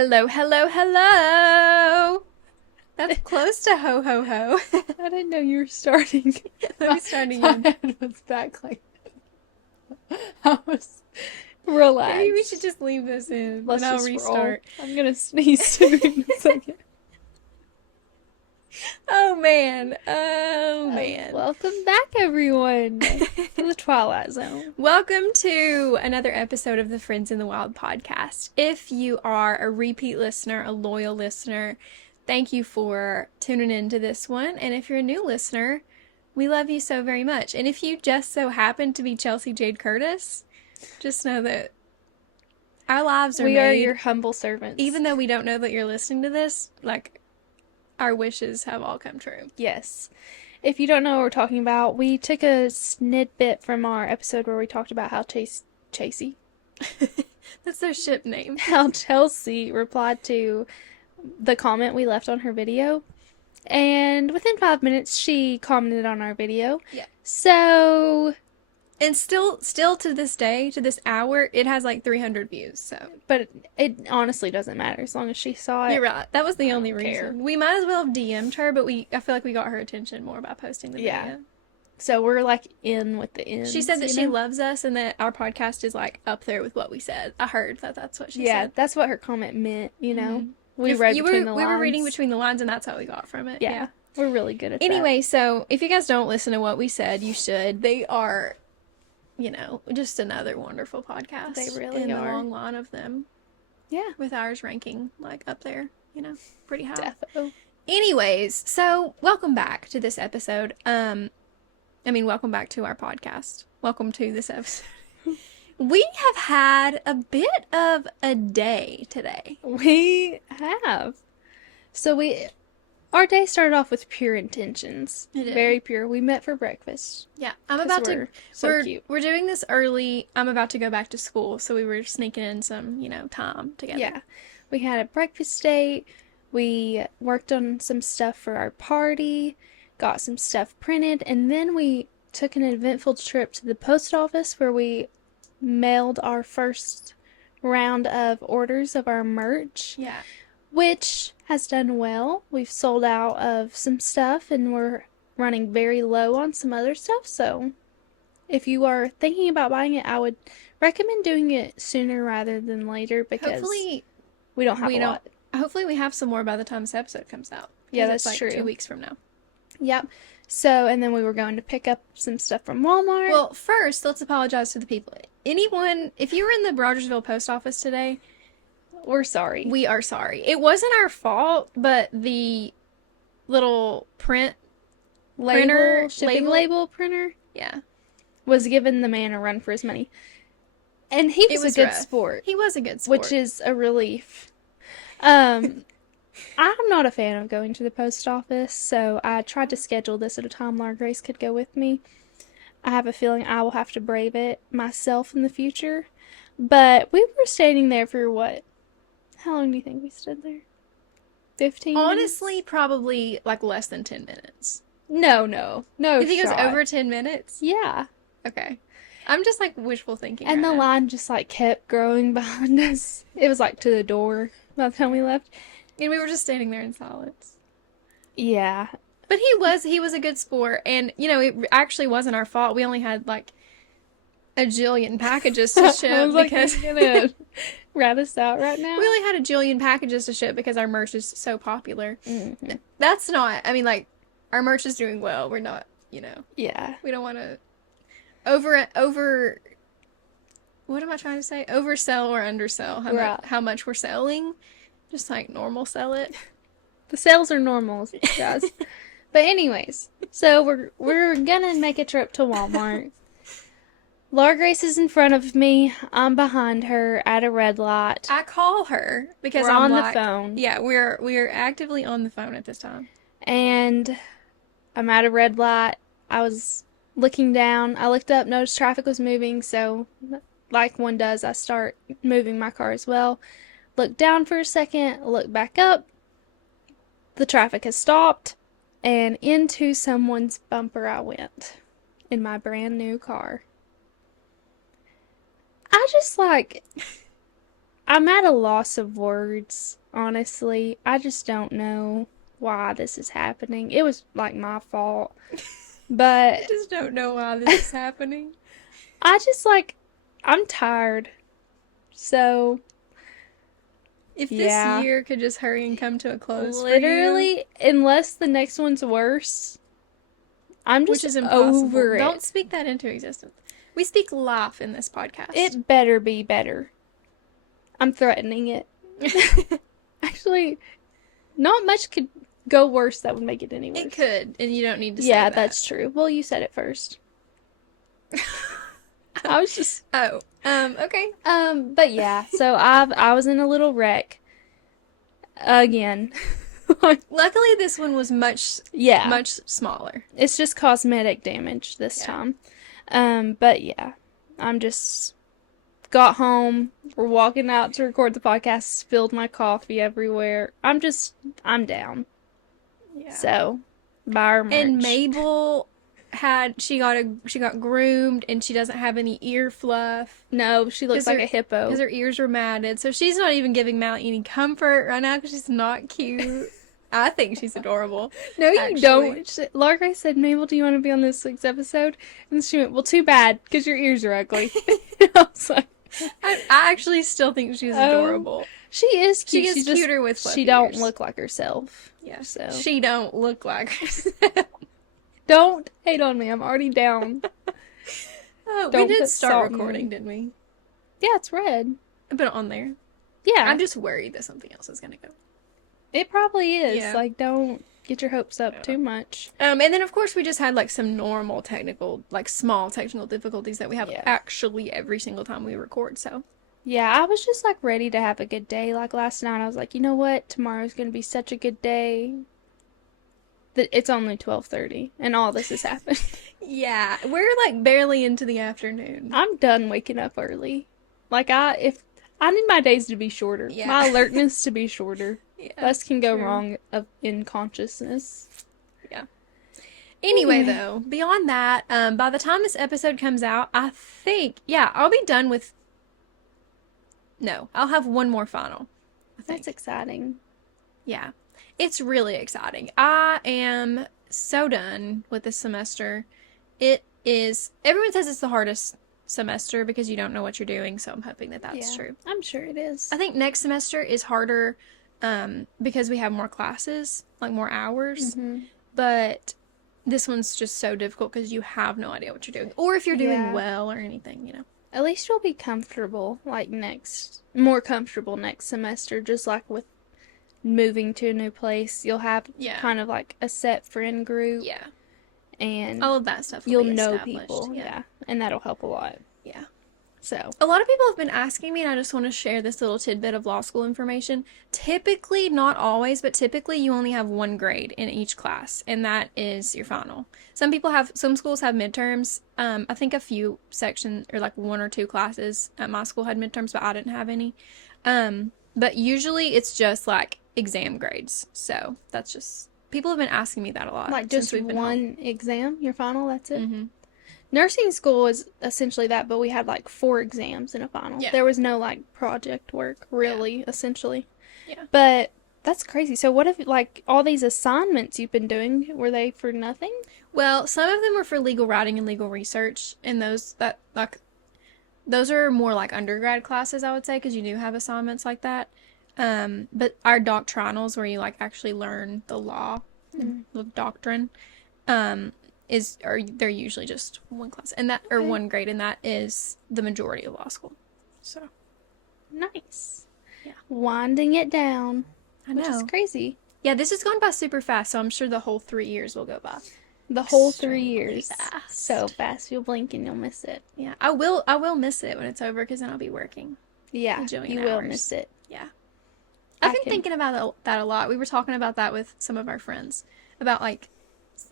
Hello, hello, hello. That's close to ho, ho, ho. I didn't know you were starting. Let me start My again. head was back like I was relaxed. Maybe we should just leave this in Let's and I'll just restart. roll. I'm gonna sneeze too in a second. Oh man. Oh man. Welcome back, everyone, to the Twilight Zone. Welcome to another episode of the Friends in the Wild podcast. If you are a repeat listener, a loyal listener, thank you for tuning into this one. And if you're a new listener, we love you so very much. And if you just so happen to be Chelsea Jade Curtis, just know that our lives are We made. are your humble servants. Even though we don't know that you're listening to this, like, our wishes have all come true. Yes. If you don't know what we're talking about, we took a snippet from our episode where we talked about how Chasey, That's their ship name. how Chelsea replied to the comment we left on her video. And within 5 minutes, she commented on our video. Yeah. So, And still to this day, to this hour, it has like 300 views, so. but it honestly doesn't matter as long as she saw it. You're right. That was the only don't reason. care. We might as well have DM'd her, but I feel like we got her attention more by posting the Yeah. video. So we're like in with the ends. She said that you she know? loves us and that our podcast is like up there with what we said. I heard that that's what she Yeah, said. that's what her comment meant, you know? Mhm. We If read you between were, the we lines. were reading between the lines, and that's how we got from it. Yeah. We're really good at that. Anyway, so if you guys don't listen to what we said, you should. They are, just another wonderful podcast. They really in are. the long line of them. Yeah. With ours ranking like up there, pretty high. Defo. Anyways, so welcome back to this episode. Welcome back to our podcast. Welcome to this episode. We have had a bit of a day today. We have. So our day started off with pure intentions. It did. Very pure. We met for breakfast. Yeah, 'Cause we're cute. We're doing this early. I'm about to go back to school, so we were sneaking in some, time together. Yeah. We had a breakfast date. We worked on some stuff for our party, got some stuff printed, and then we took an eventful trip to the post office where we mailed our first round of orders of our merch, Yeah. which has done well. We've sold out of some stuff and we're running very low on some other stuff. So if you are thinking about buying it, I would recommend doing it sooner rather than later because Hopefully we don't have a lot. Hopefully we have some more by the time this episode comes out. Yeah, 'Cause that's it's like true. 2 weeks from now. Yep. So, and then we were going to pick up some stuff from Walmart. Well, first, let's apologize to the people. Anyone, if you were in the Rogersville post office today, we're sorry. we are sorry. It wasn't our fault, but the little shipping label printer yeah, was giving the man a run for his money. And he was a good rough. sport, He was a good sport. which is a relief. I'm not a fan of going to the post office, so I tried to schedule this at a time Laura Grace could go with me. I have a feeling I will have to brave it myself in the future. But we were standing there for what? How long do you think we stood there? 15 honestly minutes? probably like less than 10 minutes. No You think it was shot. over 10 minutes? Yeah. Okay. I'm just like wishful thinking. And right the now. line just like kept growing behind us. It was like to the door by the time we left. And we were just standing there in silence. Yeah. But he was a good sport, and it actually wasn't our fault. We only had like a jillion packages to I ship was like, because you're gonna rat us out right now. we only had a jillion packages to ship because our merch is so popular. Mm-hmm. That's not. Like our merch is doing well. We're not. Yeah. We don't want to over. What am I trying to say? Oversell or undersell? Right. How much we're selling? Just like normal sell it. The sales are normal, guys. But anyways, so we're gonna make a trip to Walmart. Laura Grace is in front of me. I'm behind her at a red light. I call her because We're I'm on like, the phone. Yeah, we're actively on the phone at this time. And I'm at a red light. I was looking down. I looked up, noticed traffic was moving, so like one does, I start moving my car as well. Look down for a second, look back up. The traffic has stopped, and into someone's bumper I went in my brand new car. I I'm at a loss of words, honestly. I just don't know why this is happening. It was like my fault. But I just don't know why this is happening. I just like, I'm tired. So, If yeah. this year could just hurry and come to a close for you, Literally, unless the next one's worse, I'm which just is impossible. over it. Don't speak that into existence. We speak life in this podcast. It better be better. I'm threatening it. Actually, not much could go worse that would make it any worse. It could, and you don't need to say Yeah, that. that's true. Well, you said it first. I was just okay. but yeah, so I was in a little wreck again. Luckily, this one was much smaller. It's just cosmetic damage this time. But yeah, I'm just got home. We're walking out to record the podcast. Spilled my coffee everywhere. I'm down. Yeah. So, buy our merch. And Mabel she got groomed, and she doesn't have any ear fluff. No, she looks like a hippo because her ears were matted. So she's not even giving Mallie any comfort right now because she's not cute. I think she's adorable. No, you actually. don't. Laura said, Mabel, do you want to be on this week's episode? And she went, well, too bad, because your ears are ugly. I was like, I actually still think she's adorable. She is cute. She is cuter with fluffy She don't ears. look like herself. Yeah. So. She don't look like herself. Don't hate on me. I'm already down. We did start recording, didn't we? Yeah, it's red. I put it on there. Yeah. I'm just worried that something else is going to go. It probably is. Yeah. Like, don't get your hopes up too much. And then, of course, we just had, like, some normal small technical difficulties that we have actually every single time we record, so. Yeah, I was just, like, ready to have a good day. Like, last night, I was like, you know what? Tomorrow's going to be such a good day. It's only 12:30, and all this has happened. Yeah, we're, like, barely into the afternoon. I'm done waking up early. Like, if I need my days to be shorter. Yeah. My alertness to be shorter. Yeah, Less can go wrong in consciousness. Yeah. Anyway, though, beyond that, by the time this episode comes out, I think, I'll be done with... No, I'll have one more final. That's exciting. Yeah. It's really exciting. I am so done with this semester. It is... Everyone says it's the hardest semester because you don't know what you're doing, so I'm hoping that that's true. I'm sure it is. I think next semester is harder because we have more classes, like more hours, but this one's just so difficult because you have no idea what you're doing, or if you're doing well or anything, you know. At least you'll be comfortable, like more comfortable next semester, just like with moving to a new place. You'll have kind of like a set friend group. Yeah. And all of that stuff will you'll be know established. people. Yeah. And that'll help a lot. Yeah. So. A lot of people have been asking me, and I just want to share this little tidbit of law school information. Typically, not always, but typically you only have one grade in each class, and that is your final. Some schools have midterms. I think a few sections, or like one or two classes at my school had midterms, but I didn't have any. But usually it's just like exam grades. So that's just, people have been asking me that a lot. Like just one exam, your final, that's it? Mm-hmm. Nursing school is essentially that, but we had like 4 exams in a final. Yeah. There was no like project work, really, essentially. Yeah. But that's crazy. So what if like all these assignments you've been doing, were they for nothing? Well, some of them were for legal writing and legal research, and those are more like undergrad classes, I would say, because you do have assignments like that. But our doctrinals, where you like actually learn the law, the doctrine, they're usually just one class, and that or one grade, and that is the majority of law school. So nice. Yeah. Winding it down. I know. Which is crazy. Yeah, this has gone by super fast, so I'm sure the whole 3 years will go by. The whole 3 years. Fast. So fast. You'll blink and you'll miss it. Yeah. I will miss it when it's over, because then I'll be working. Yeah. You will miss it. Yeah. I've been thinking about that a lot. We were talking about that with some of our friends, about like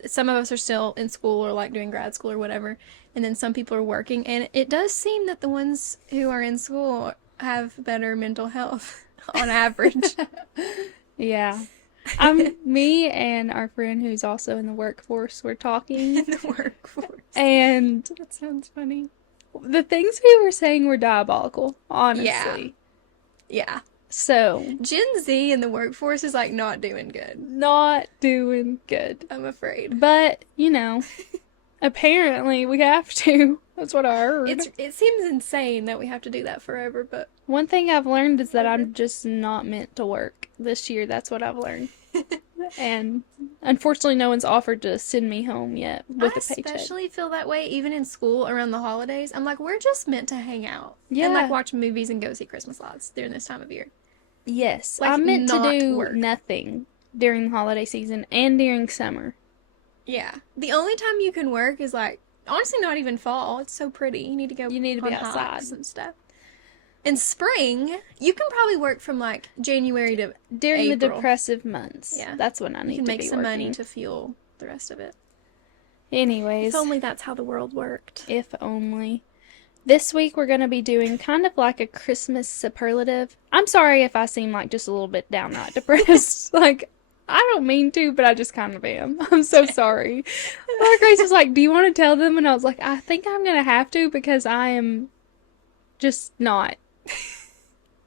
some of us are still in school or like doing grad school or whatever, and then some people are working, and it does seem that the ones who are in school have better mental health on average. Yeah. Me and our friend who's also in the workforce were talking. In the workforce. And that sounds funny. The things we were saying were diabolical, honestly. Yeah. So, Gen Z in the workforce is like not doing good, not doing good. I'm afraid. But, apparently we have to. That's what I heard. It seems insane that we have to do that forever, but One thing I've learned is that Okay. I'm just not meant to work this year. That's what I've learned. And unfortunately, no one's offered to send me home yet with I a paycheck. especially feel that way even in school around the holidays. I'm like, we're just meant to hang out and Yeah. like watch movies and go see Christmas lights during this time of year. Yes, Like, I'm meant to not do work. nothing during the holiday season and during summer. Yeah. The only time you can work is like honestly not even fall. It's so pretty. You need to go You need to be on hikes outside. and stuff. In spring, you can probably work from like January to During the April. depressive months. Yeah. That's when I need You can to make be some money working. to fuel the rest of it. Anyways, If only that's how the world worked. if only. This week we're going to be doing kind of like a Christmas superlative. I'm sorry if I seem like just a little bit downright depressed. Like, I don't mean to, but I just kind of am. I'm so sorry. Laura Grace was like, do you want to tell them? And I was like, I think I'm going to have to because I am just not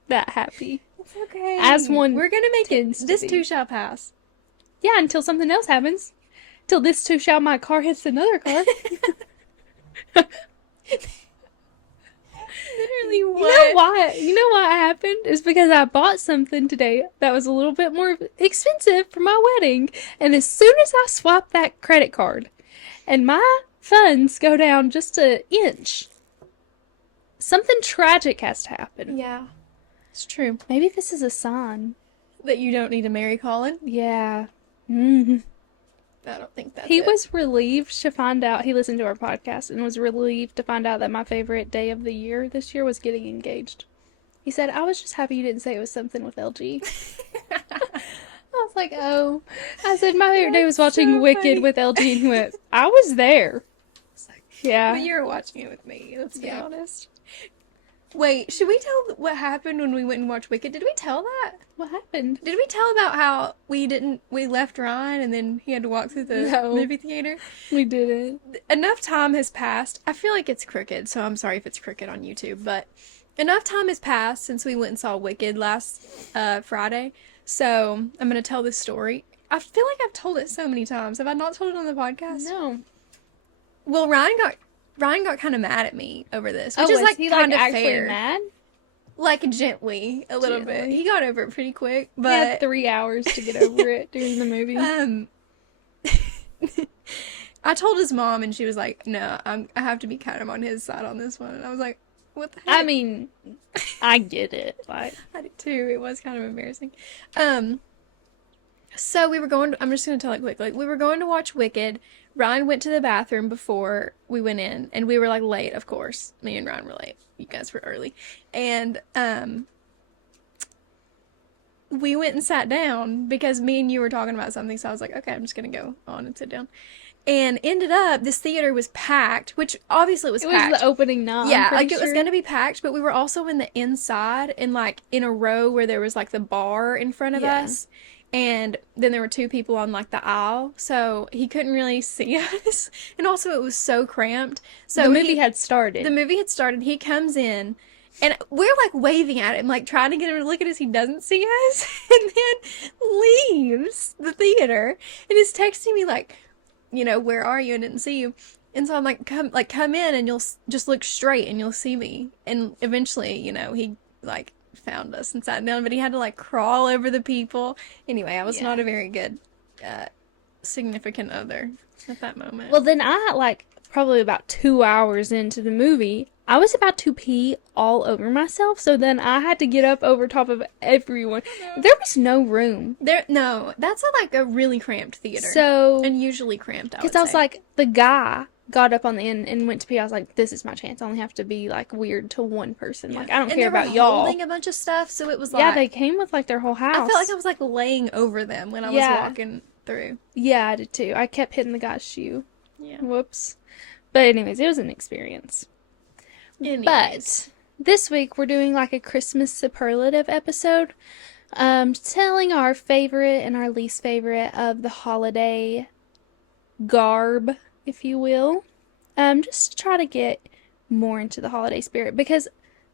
that happy. It's okay. As one We're gonna make it. tends to This be. too shall pass. Yeah, until something else happens. Till this too shall my car hits another car. Literally what? You know why it happened? It's because I bought something today that was a little bit more expensive for my wedding. And as soon as I swap that credit card and my funds go down just an inch, something tragic has to happen. Yeah, it's true. Maybe this is a sign. That you don't need to marry Colin. Yeah. Mm. I don't think that's He it. was relieved to find out, he listened to our podcast and was relieved to find out that my favorite day of the year this year was getting engaged. He said, I was just happy you didn't say it was something with LG. I was like, oh. I said, my favorite day was watching so Wicked funny. with LG, and he went, I was there. Yeah. But you were watching it with me. Let's be Yeah. honest. Wait, should we tell what happened when we went and watched Wicked? Did we tell that? What happened? Did we tell about how we left Ryan and then he had to walk through the No. movie theater? We didn't. Enough time has passed. I feel like it's crooked, so I'm sorry if it's crooked on YouTube, but enough time has passed since we went and saw Wicked last Friday. So I'm going to tell this story. I feel like I've told it so many times. Have I not told it on the podcast? No. Well, Ryan got kind of mad at me over this, which Oh, is was like he kind like of actually fair. mad? Like gently, a little bit. Gently. He got over it pretty quick, He had but 3 hours to get over it during the movie. I told his mom, and she was like, "No, I have to be kind of on his side on this one." And I was like, "What the heck?" I mean, I get it. Like, I did too. It was kind of embarrassing. So we were going to, I'm just going to tell it quickly. We were going to watch Wicked. Ryan went to the bathroom before we went in, and we were like late, of course. Me and Ryan were late. You guys were early. And we went and sat down because me and you were talking about something, so I was like, okay, I'm just going to go on and sit down. And ended up, this theater was packed, which obviously it was it was packed. the opening night. Yeah, I'm like pretty it was sure. gonna be packed, but we were also in the inside and like in a row where there was like the bar in front of Yeah. us. And then there were two people on like the aisle, so he couldn't really see us. And also it was so cramped. So the movie had started. the movie had started. He comes in and we're like waving at him, like trying to get him to look at us. He doesn't see us and then leaves the theater and is texting me like, where are you? I didn't see you. And so I'm like, come in and you'll just look straight and you'll see me. And eventually, he like found us and sat down, but he had to like crawl over the people. Anyway, I was Yeah. not a very good significant other at that moment. Well, then I, like, probably about 2 hours into the movie, I was about to pee all over myself, so then I had to get up over top of everyone. There was no room. That's like a really cramped theater. So, Unusually cramped, because I was like, the guy got up on the end and went to pee. I was like, this is my chance. I only have to be, like, weird to one person. Like, I don't care about y'all. Holding a bunch of stuff, so it was like, Yeah, they came with, like, their whole house. I felt like I was like laying over them when I was Yeah. walking through. Yeah, I did too. I kept hitting the guy's shoe. Yeah. Whoops. But anyways, it was an experience. Anyways. But this week we're doing like a Christmas superlative episode, telling our favorite and our least favorite of the holiday garb, if you will, just to try to get more into the holiday spirit, because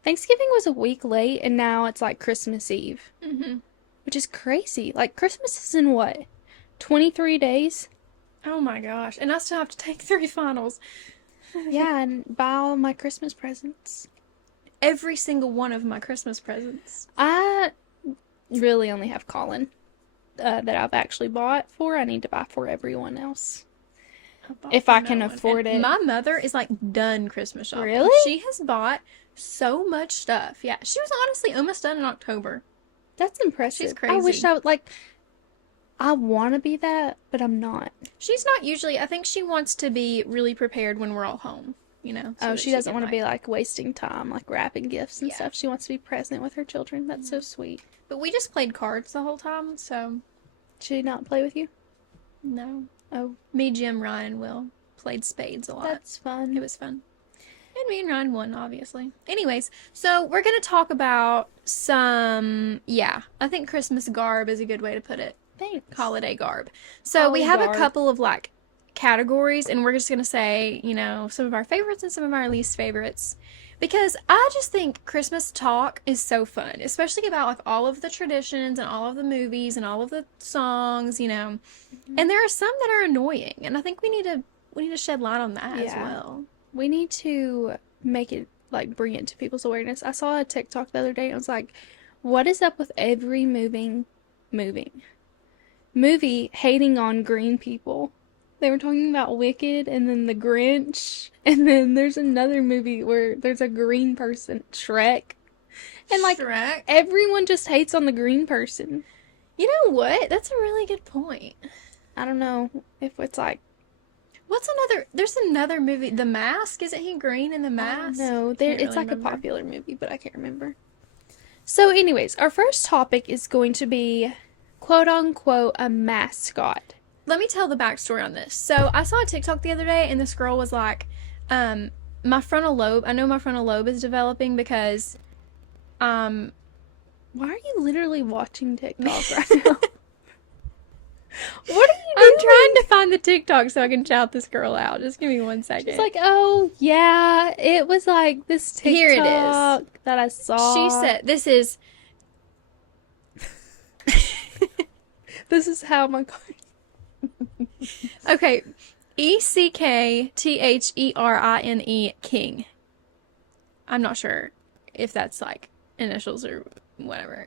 Thanksgiving was a week late, and now it's like Christmas Eve, Mm-hmm. which is crazy. Like, Christmas is in what? 23 days? Oh my gosh. And I still have to take 3 finals. Yeah, and buy all my Christmas presents. Every single one of my Christmas presents. I really only have Colin that I've actually bought for. I need to buy for everyone else. If I can afford it. My mother is like done Christmas shopping. Really? She has bought so much stuff. Yeah, she was honestly almost done in October. That's impressive. She's crazy. I wish I would, like, I want to be that, but I'm not. She's not usually, I think she wants to be really prepared when we're all home, you know? Oh, she doesn't want to be, like, wasting time, like, wrapping gifts and stuff. She wants to be present with her children. That's so sweet. But we just played cards the whole time, so. She did not play with you? No. Oh. Me, Jim, Ryan, and Will played spades a lot. That's fun. It was fun. And me and Ryan won, obviously. Anyways, so we're going to talk about some, I think Christmas garb is a good way to put it. Thanks. Holiday garb. So we have a couple of, like, categories, and we're just going to say, you know, some of our favorites and some of our least favorites. Because I just think Christmas talk is so fun, especially about, like, all of the traditions and all of the movies and all of the songs, you know. Mm-hmm. And there are some that are annoying, and I think we need to shed light on that as well. We need to make it, like, bring it to people's awareness. I saw a TikTok the other day, and I was like, what is up with every movie hating on green people? They were talking about Wicked, and then The Grinch, and then there's another movie where there's a green person, Shrek. And, like, Shrek? Everyone just hates on the green person. You know what? That's a really good point. I don't know if it's, like... There's another movie, The Mask. Isn't he green in The Mask? No, it's like a popular movie, but I can't remember. So anyways, our first topic is going to be, quote unquote, a mascot. Let me tell the backstory on this. So I saw a TikTok the other day, and this girl was like, my frontal lobe, I know my frontal lobe is developing because, why are you literally watching TikTok right now? What are you doing? I'm trying to find the TikTok so I can shout this girl out. Just give me 1 second. She's like, oh, yeah, it was like this TikTok Here it is. That I saw. She said, this is how my car... Okay, ECKTHERINE King. I'm not sure if that's like initials or whatever.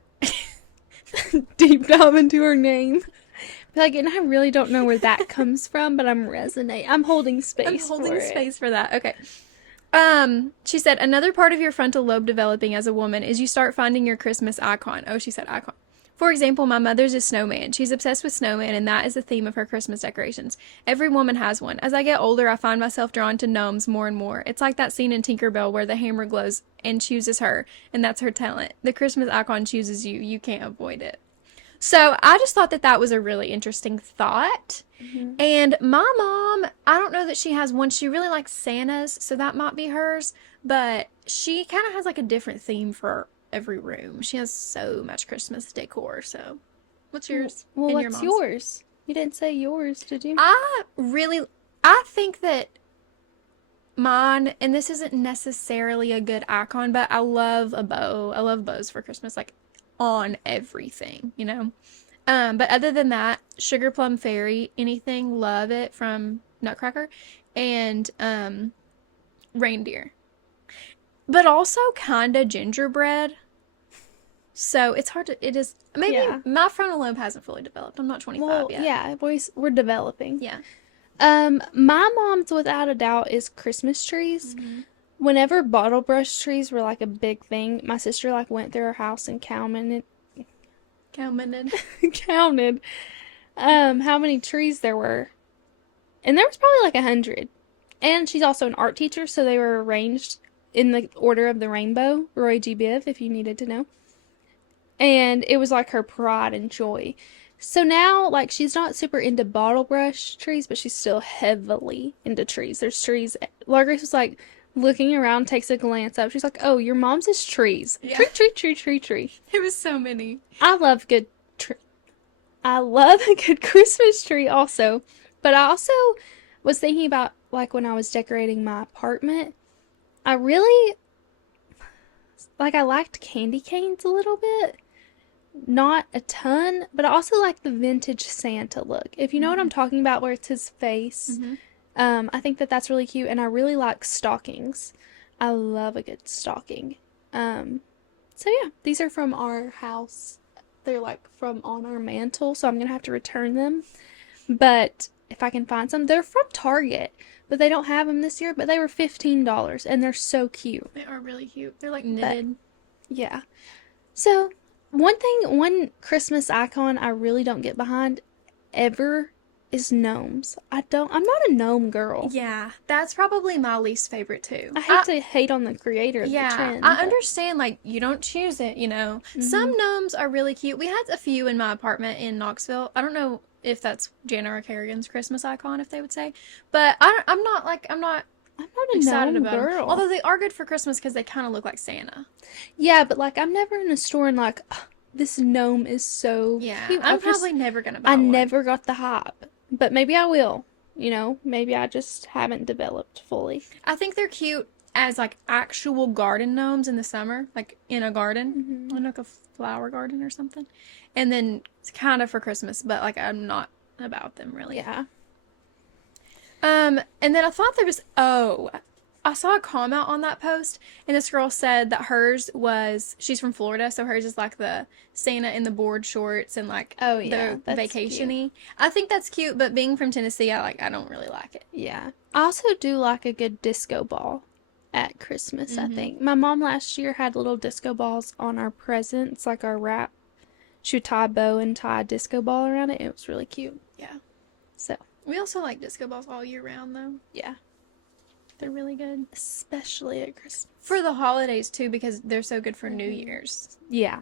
Deep dive into her name. Like, and I really don't know where that comes from, but I'm holding space. I'm holding space for that. Okay. She said, another part of your frontal lobe developing as a woman is you start finding your Christmas icon. Oh, she said icon. For example, my mother's a snowman. She's obsessed with snowman, and that is the theme of her Christmas decorations. Every woman has one. As I get older, I find myself drawn to gnomes more and more. It's like that scene in Tinkerbell where the hammer glows and chooses her, and that's her talent. The Christmas icon chooses you. You can't avoid it. So I just thought that was a really interesting thought. Mm-hmm. And my mom, I don't know that she has one. She really likes Santa's, so that might be hers. But she kind of has like a different theme for every room. She has so much Christmas decor. So what's yours? Well, what's yours? You didn't say yours, did you? I think that mine, and this isn't necessarily a good icon, but I love a bow. I love bows for Christmas. Like, on everything, you know. But other than that, Sugar Plum Fairy, anything, love it from Nutcracker, and reindeer. But also kinda gingerbread. So it's hard to, it is, maybe my frontal lobe hasn't fully developed. I'm not 25 yet. Yeah, boys, we're developing. Yeah. My mom's without a doubt is Christmas trees. Mm-hmm. Whenever bottle brush trees were like a big thing, my sister like went through her house and counted how many trees there were. And there was probably like 100. And she's also an art teacher, so they were arranged in the order of the rainbow, Roy G. Biv, if you needed to know. And it was like her pride and joy. So now, like, she's not super into bottle brush trees, but she's still heavily into trees. There's trees. Laura Grace was like, looking around, takes a glance up. She's like, oh, your mom's is trees. Yeah. Tree. There was so many. I love a good Christmas tree also. But I also was thinking about, like, when I was decorating my apartment, like I liked candy canes a little bit. Not a ton, but I also like the vintage Santa look. If you know what I'm talking about, where it's his face, Mm-hmm. I think that that's really cute, and I really like stockings. I love a good stocking. So yeah, these are from our house. They're like from on our mantle, so I'm gonna have to return them. But if I can find some, they're from Target, but they don't have them this year. But they were $15, and they're so cute. They are really cute. They're like But knitted. yeah, so one Christmas icon I really don't get behind ever is gnomes. I'm not a gnome girl. Yeah, that's probably my least favorite too. I hate to hate on the creator of the trend. I understand, like, you don't choose it, you know. Some gnomes are really cute. We had a few in my apartment in Knoxville. I don't know if that's Jana Kerrigan's Christmas icon, if they would say, but I'm not I'm not a excited gnome about them. girl. Although they are good for Christmas because they kind of look like Santa. Yeah, but like I'm never in a store and like, "Ugh, this gnome is so Yeah, cute." I'm probably never gonna buy I one. never got the hype, but maybe I will. You know, maybe I just haven't developed fully. I think they're cute as like actual garden gnomes in the summer, like in a garden, like a flower garden or something. And then it's kind of for Christmas, but like I'm not about them really. Yeah. And then I thought there was I saw a comment on that post, and this girl said that she's from Florida, so hers is like the Santa in the board shorts and like Oh yeah, the that's vacation-y. I think that's cute, but being from Tennessee, I don't really like it. Yeah. I also do like a good disco ball at Christmas, I think. My mom last year had little disco balls on our presents, like our wrap. She would tie a bow and tie a disco ball around it. It was really cute. Yeah. So, We also like disco balls all year round, though. yeah. They're really good. Especially at Christmas. For the holidays, too, because they're so good for New Year's. Yeah.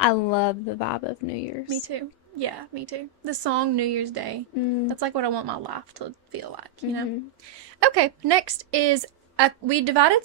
I love the vibe of New Year's. Me too. Yeah, me too. The song New Year's Day. That's like what I want my life to feel like, you know? Okay, next is we divided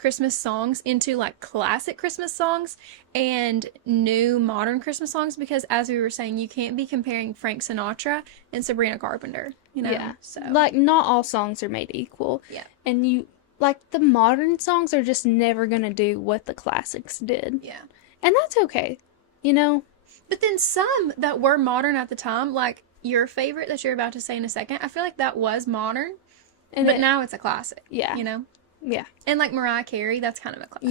Christmas songs, into like classic Christmas songs and new modern Christmas songs because, as we were saying, you can't be comparing Frank Sinatra and Sabrina Carpenter, you know? Yeah. So, Like, not all songs are made equal. yeah. And like, the modern songs are just never gonna do what the classics did. Yeah. And that's okay. You know? But then some that were modern at the time, like your favorite that you're about to say in a second, I feel like that was modern, but now it's a classic. Yeah. You know? Yeah. And like Mariah Carey, that's kind of a classic.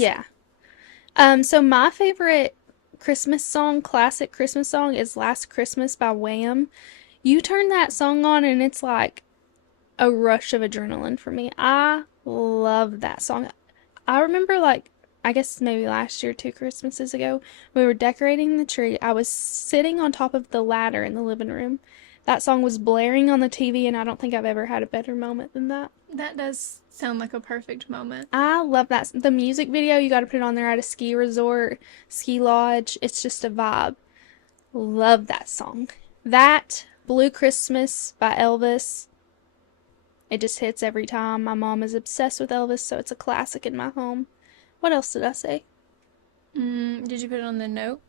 Yeah. So my favorite classic Christmas song is Last Christmas by Wham. You turn that song on and it's like a rush of adrenaline for me. I love that song. I remember, like, I guess maybe last year, 2 Christmases ago, we were decorating the tree. I was sitting on top of the ladder in the living room. That song was blaring on the TV, and I don't think I've ever had a better moment than that. That does sound like a perfect moment. I love that. The music video, you got to put it on there at a ski resort, ski lodge. It's just a vibe. Love that song. That, Blue Christmas by Elvis. It just hits every time. My mom is obsessed with Elvis, so it's a classic in my home. What else did I say? Did you put it on the note?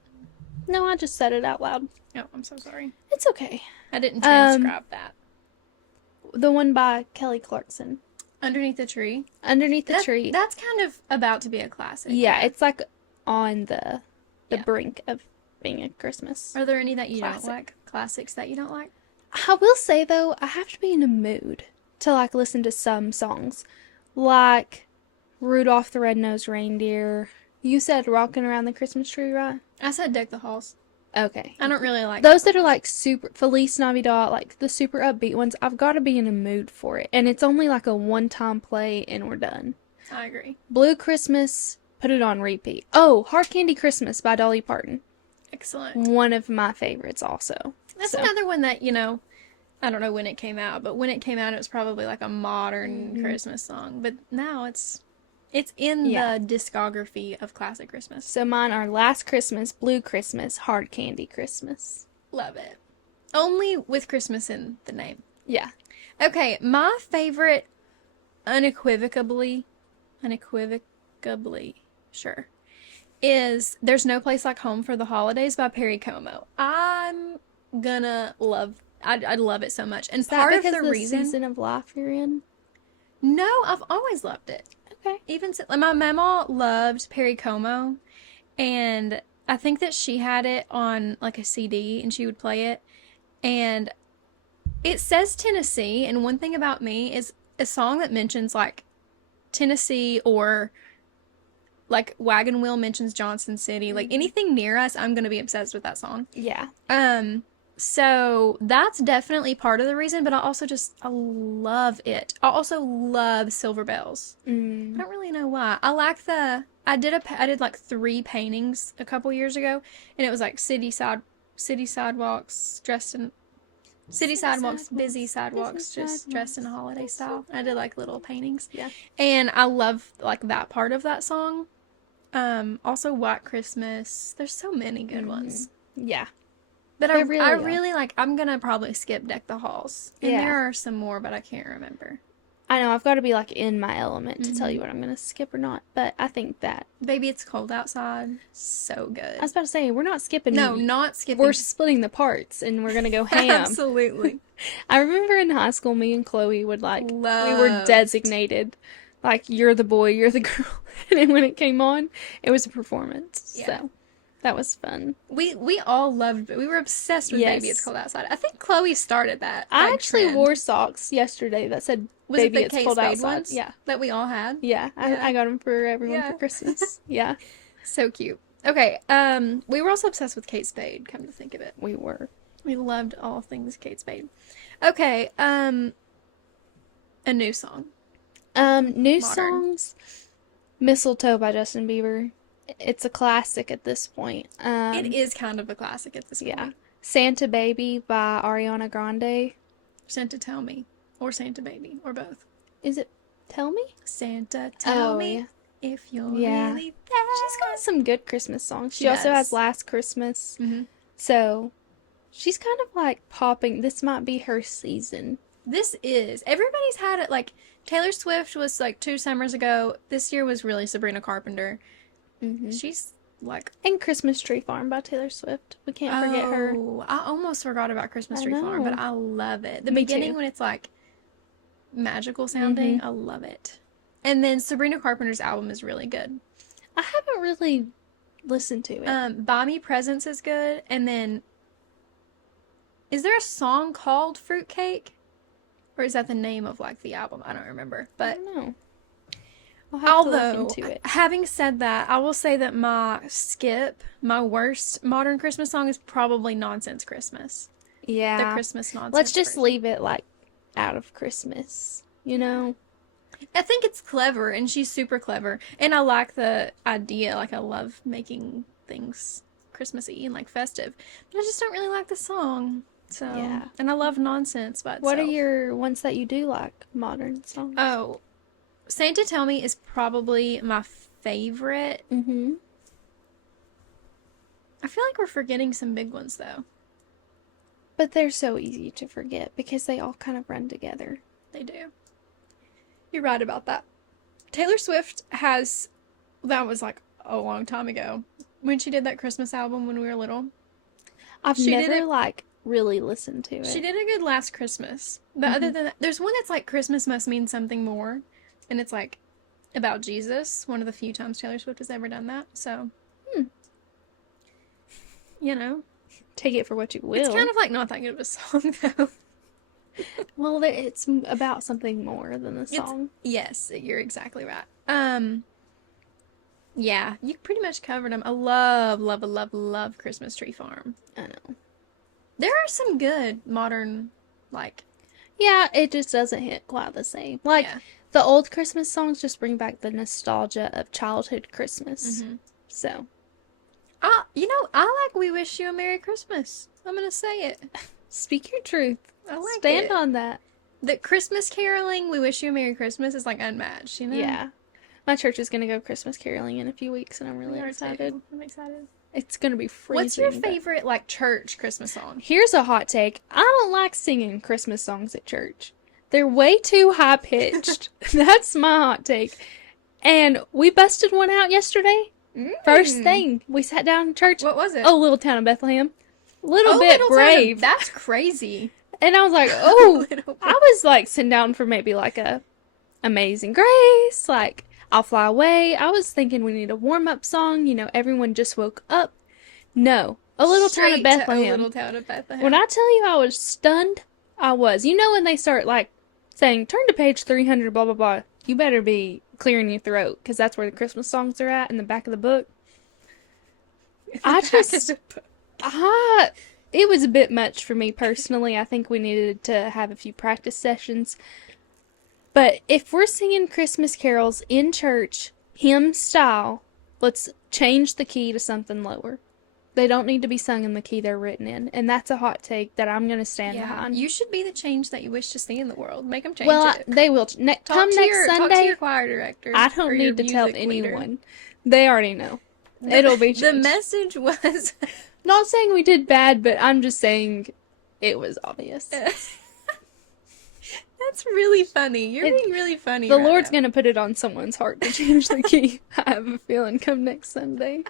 No, I just said it out loud. Oh, I'm so sorry. It's okay. I didn't transcribe that. The one by Kelly Clarkson. Underneath the Tree. Underneath the Tree. That's kind of about to be a classic. Yeah, it's like on the brink of being a Christmas. Are there any that you classic. don't like? Classics that you don't like? I will say, though, I have to be in a mood to, like, listen to some songs. Like Rudolph the Red-Nosed Reindeer. You said Rockin' Around the Christmas Tree, right? I said Deck the Halls. Okay. I don't really like those that are like super Feliz Navidad, like the super upbeat ones. I've got to be in a mood for it, and it's only like a one-time play, and we're done. I agree. Blue Christmas, put it on repeat. Oh, Hard Candy Christmas by Dolly Parton. Excellent. One of my favorites, also. That's another one that, you know, I don't know when it came out, but when it came out, it was probably like a modern Christmas song. But now it's in the discography of classic Christmas. So mine are Last Christmas, Blue Christmas, Hard Candy Christmas. Love it. Only with Christmas in the name. Yeah. Okay, my favorite, unequivocally, sure, is There's No Place Like Home for the Holidays by Perry Como. I'm gonna I love it so much. And Is that part of because the reason... season of life you're in? No, I've always loved it. Okay. Even like, my mama loved Perry Como, and I think that she had it on like a CD and she would play it. And it says Tennessee, and one thing about me is a song that mentions like Tennessee or like Wagon Wheel mentions Johnson City, like anything near us, I'm gonna be obsessed with that song. Yeah. So that's definitely part of the reason, but I love it. I also love Silver Bells. I don't really know why. I did like 3 paintings a couple years ago, and it was like city sidewalks dressed in city sidewalks, busy sidewalks, just dressed in a holiday style. I did like little paintings. Yeah. And I love like that part of that song. Also White Christmas. There's so many good ones. Yeah. But They I really are. really like, I'm gonna probably skip Deck the Halls. And Yeah. there are some more, but I can't remember. I know, I've got to be like in my element to tell you what I'm going to skip or not, but I think that. Baby, It's Cold Outside. So good. I was about to say, we're not skipping. No, not skipping. We're splitting the parts and we're going to go ham. Absolutely. I remember in high school, me and Chloe would like, we were Loved. designated. Like, you're the boy, you're the girl. And then when it came on, it was a performance. Yeah. So, that was fun. We all loved it. We were obsessed with Baby, It's Cold Outside. I think Chloe started that. I actually trend. wore socks yesterday that said, Was Baby, it the It's Kate Cold Spade Outside. ones? Yeah. That we all had? Yeah. Yeah. I got them for everyone Yeah. for Christmas. Yeah. So cute. Okay, we were also obsessed with Kate Spade, come to think of it. We were. We loved all things Kate Spade. Okay, a new song. New songs. Mistletoe by Justin Bieber. It's a classic at this point. It is kind of a classic at this point. Yeah. Santa Baby by Ariana Grande. Santa Tell Me, or Santa Baby, or both. Is it Tell Me? Santa Tell Me yeah. if you're Yeah. really there. She's got some good Christmas songs. She She also does. has Last Christmas. Mhm. So she's kind of like popping. This might be her season. Everybody's had it, like, Taylor Swift was like 2 summers ago. This year was really Sabrina Carpenter. She's like... And Christmas Tree Farm by Taylor Swift. We can't forget her. Oh, I almost forgot about Christmas I Tree Farm, know. but I love it. The Me beginning too. when it's like magical sounding, I love it. And then Sabrina Carpenter's album is really good. I haven't really listened to it. Buy Me Presents is good. And then, is there a song called Fruitcake? Or is that the name of like the album? I don't remember. I But don't know. I'll have to although, look into it. having said that, I will say that my worst modern Christmas song is probably Nonsense Christmas. The Yeah. Christmas nonsense. Let's just version. leave it like out of Christmas, you know? I think it's clever, and she's super clever. And I like the idea. Like, I love making things Christmassy and like festive. But I just don't really like the song. So, Yeah. And I love Nonsense by itself. What are your ones that you do like, modern songs? Oh, Santa Tell Me is probably my favorite. Mm-hmm. I feel like we're forgetting some big ones, though. But they're so easy to forget because they all kind of run together. They do. You're right about that. Taylor Swift that was like a long time ago, when she did that Christmas album when we were little. I've She did never it- like really listened to it. She did a good Last Christmas. But other than that, there's one that's like Christmas Must Mean Something More. And it's like about Jesus. One of the few times Taylor Swift has ever done that. So, you know. Take it for what you will. It's kind of like not that good of a song, though. Well, it's about something more than the song. Yes, you're exactly right. Yeah, you pretty much covered them. I love, love, love, love Christmas Tree Farm. I know. There are some good modern, like... Yeah, it just doesn't hit quite the same. Like, Yeah. the old Christmas songs just bring back the nostalgia of childhood Christmas. So, I like We Wish You a Merry Christmas. I'm gonna say it. speak your truth. I like Stand it. on that. The Christmas caroling, We Wish You a Merry Christmas, is like unmatched, you know? Yeah. My church is going to go Christmas caroling in a few weeks, and I'm We really are excited. too. I'm excited. It's going to be freezing. What's your but- favorite, like, church Christmas song? Here's a hot take. I don't like singing Christmas songs at church. They're way too high pitched. That's my hot take. And we busted one out yesterday. First thing, we sat down in church. What was it? Oh, Little Town of Bethlehem. Little bit Little Town of- brave. That's crazy. And I was like, oh, Little I was like sitting down for maybe like a Amazing Grace. Like, I'll Fly Away. I was thinking we need a warm-up song. Everyone just woke up. No. A Little Town of Straight to Bethlehem. A Little Town of Bethlehem. When I tell you I was stunned, I was. When they start, saying, turn to page 300, blah, blah, blah, you better be clearing your throat, because that's where the Christmas songs are at, in the back of the book. It was a bit much for me personally. I think we needed to have a few practice sessions. But if we're singing Christmas carols in church, hymn style, let's change the key to something lower. They don't need to be sung in the key they're written in. And that's a hot take that I'm going to stand behind. You should be the change that you wish to see in the world. Make them change it. They will. Come next Sunday. Talk to your choir director. I don't need to tell anyone. They already know. It'll be changed. The message was... Not saying we did bad, but I'm just saying it was obvious. That's really funny. You're being really funny. The Lord's going to put it on someone's heart to change the key. I have a feeling come next Sunday.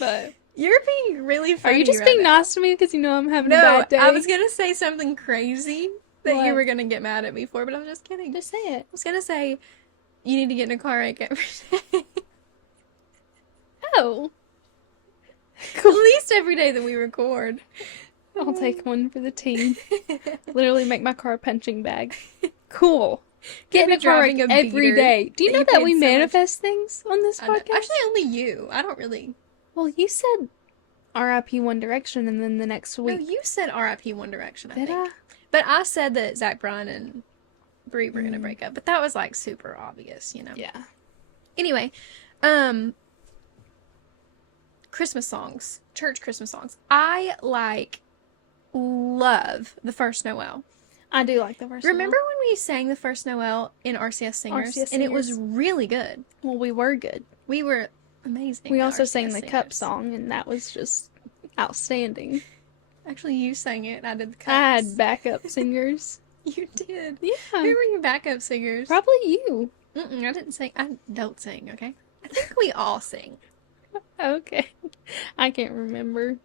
But... You're being really funny. Are you just being nice to me because I'm having a bad day? I was going to say something crazy that you were going to get mad at me for, but I was just kidding. Just say it. I was going to say, you need to get in a car wreck every day. Oh. Cool. At least every day that we record. I'll take one for the team. Literally make my car a punching bag. Cool. Get in a car wreck every day. Do you know that we manifest things on this podcast? Actually, only you. I don't really... Well, you said R.I.P. One Direction, and then the next week... No, you said R.I.P. One Direction, I think. Did I? But I said that Zach Bryan and Brie were going to break up. But that was, super obvious, Yeah. Anyway, Christmas songs. Church Christmas songs. I, love the First Noel. I do like the First Noel. Remember when we sang the First Noel in RCS Singers? And it was really good. Well, we were good. We were... amazing. We also sang the cup song, and that was just outstanding. Actually, you sang it. I did the cups. I had backup singers. You did. Yeah. Who were your backup singers? Probably you. I didn't sing. I don't sing, okay? I think we all sing. Okay. I can't remember.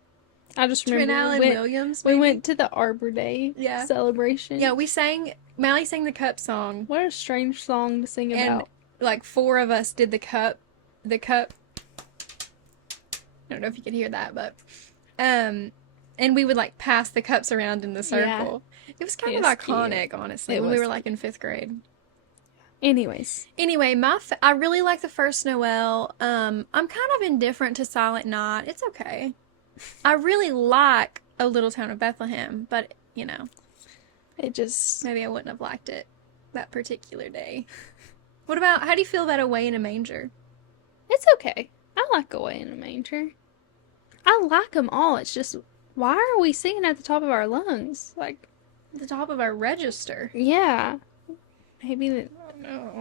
I just remember Trinell and Williams, we went to the Arbor Day celebration. Yeah, we sang, Mallie sang the cup song. What a strange song to sing about. And, 4 of us did the cup. I don't know if you could hear that, but and we would pass the cups around in the circle. Yeah. It was kind of iconic, cute. Honestly, when we were in 5th grade. Anyway, I really like the First Noel. I'm kind of indifferent to Silent Night. It's okay. I really like A Little Town of Bethlehem, but it just maybe I wouldn't have liked it that particular day. What about, how do you feel about Away in a Manger? It's okay. I like Away in a Manger. I like them all. It's just, why are we singing at the top of our lungs? The top of our register. Yeah. Maybe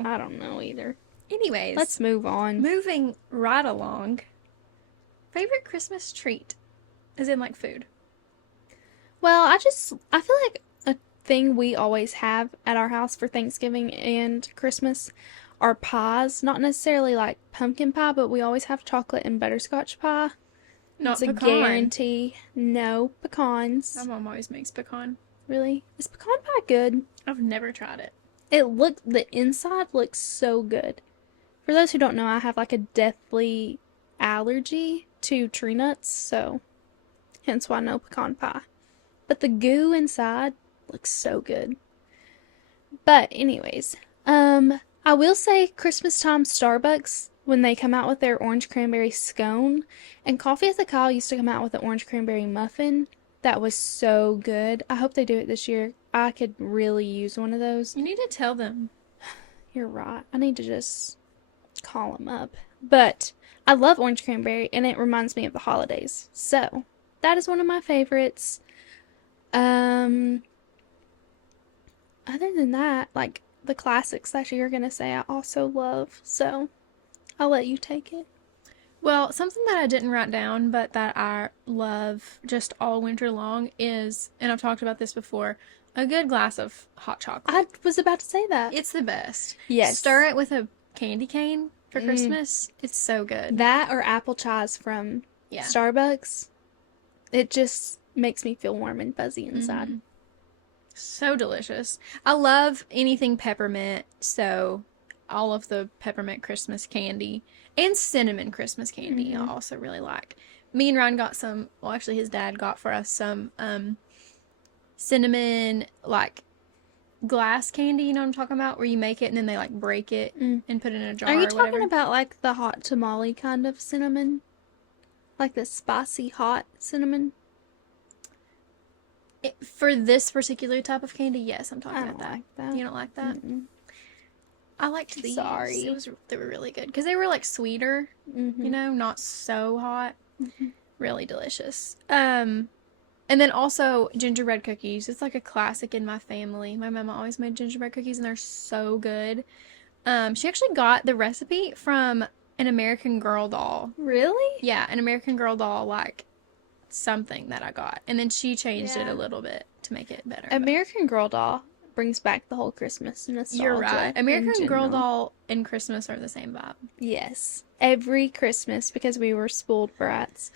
I don't know either. Anyways. Let's move on. Moving right along. Favorite Christmas treat? As in, food. Well, I feel like a thing we always have at our house for Thanksgiving and Christmas are pies. Not necessarily pumpkin pie, but we always have chocolate and butterscotch pie. Not it's pecan. A guarantee. No pecans. My mom always makes pecan. Really? Is pecan pie good? I've never tried it. The inside looks so good. For those who don't know, I have a deathly allergy to tree nuts, so hence why no pecan pie. But the goo inside looks so good. But anyways, I will say Christmas time Starbucks, when they come out with their orange cranberry scone, and Coffee at the Cow used to come out with an orange cranberry muffin. That was so good. I hope they do it this year. I could really use one of those. You need to tell them. You're right. I need to just call them up. But I love orange cranberry, and it reminds me of the holidays. So, that is one of my favorites. Other than that, the classics that you're going to say I also love. So, I'll let you take it. Well, something that I didn't write down, but that I love just all winter long is, and I've talked about this before, a good glass of hot chocolate. I was about to say that. It's the best. Yes. Stir it with a candy cane for Christmas. It's so good. That or apple chives from Starbucks. It just makes me feel warm and fuzzy inside. So delicious. I love anything peppermint, so all of the peppermint Christmas candy and cinnamon Christmas candy. I also really like. Me and Ryan got some. Well, actually, his dad got for us some cinnamon like glass candy. You know what I'm talking about? Where you make it and then they like break it and put it in a jar. Are you or whatever. talking about like the hot tamale kind of cinnamon? Like the spicy hot cinnamon? For this particular type of candy, yes, I'm talking I about don't that. like that. You don't like that? Mm-mm. I liked these. Sorry. They were really good because they were like sweeter, you know, not so hot. Really delicious. And then also gingerbread cookies. It's like a classic in my family. My mama always made gingerbread cookies and they're so good. She actually got the recipe from an American Girl doll. Really? Yeah, an American Girl doll like something that I got. And then she changed it a little bit to make it better. American Girl doll brings back the whole Christmas nostalgia. You're right. American Girl doll and Christmas are the same vibe. Yes. Every Christmas, because we were spoiled brats,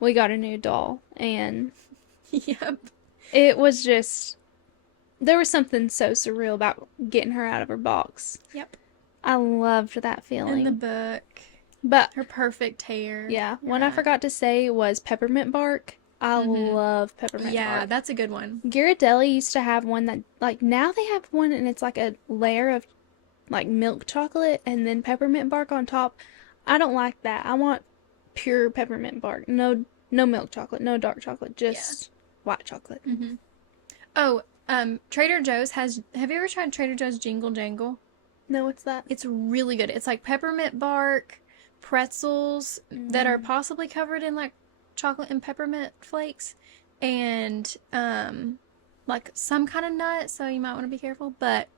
we got a new doll. And Yep. it was just, there was something so surreal about getting her out of her box. Yep. I loved that feeling. In the book. But her perfect hair. Yeah. One I forgot to say was peppermint bark. I love peppermint bark. Yeah, that's a good one. Ghirardelli used to have one that, like, now they have one and it's like a layer of, like, milk chocolate and then peppermint bark on top. I don't like that. I want pure peppermint bark. No milk chocolate, no dark chocolate, just white chocolate. Oh, Trader Joe's has, have you ever tried Trader Joe's Jingle Jangle? No, what's that? It's really good. It's like peppermint bark, pretzels that are possibly covered in like chocolate and peppermint flakes, and like some kind of nut, so you might want to be careful, but